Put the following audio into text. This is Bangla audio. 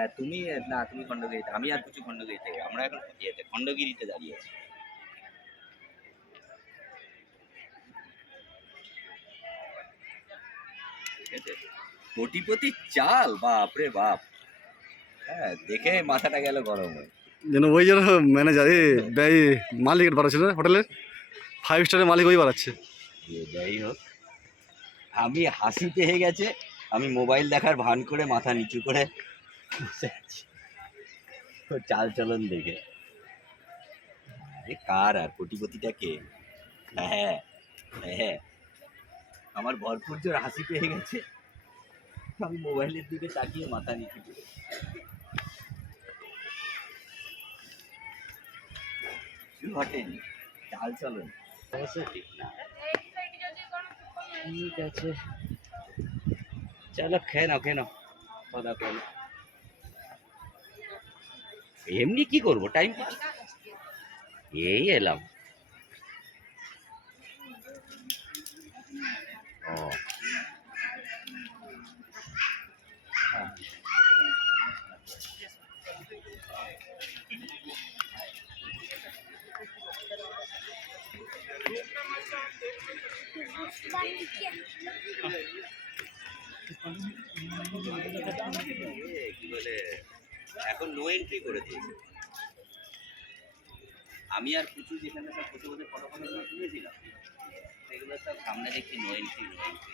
হ্যাঁ তুমি না তুমি খণ্ডগিরিতে আমি আর কিছু খণ্ডগিরিতে আমরা এখন ইয়েতে খণ্ডগিরিতে দাঁড়িয়ে আছি। কোটিপতি চাল বাপ রে বাপ। হ্যাঁ দেখে মাথাটা গেল গরম যেন ওই যেন ম্যানেজার এ ব্যয় মালিক বাড়াচ্ছে না হোটেলের? ফাইভ স্টারের মালিক ওই বাড়াচ্ছে যাই হোক আমি হাসি পেয়ে গেছে আমি মোবাইল দেখার ভান করে মাথা নিচু করে চাল চলন দেখে। কার আর কোটিপতিটা কে? হ্যাঁ হ্যাঁ। আমার ভরপুর জোর হাসি পেয়ে গেছে। আমি মোবাইলের দিকে তাকিয়ে মাথা নিচু ঘটেনি চাল চলন। ঠিক না। ঠিক আছে। চলো খেয়ে নাও খেয়ে নাও। নাও। এমনি কি করব? টাইম এই এলাম। ও। হ্যাঁ। কি বলে? এখন নো এন্ট্রি করে দিয়েছে। আমি আর কিছু যেখানে সব বসে ফটো ফটো তুলেছিলাম, সেগুলো সব সামনে দেখি নো এন্ট্রি নো এন্ট্রি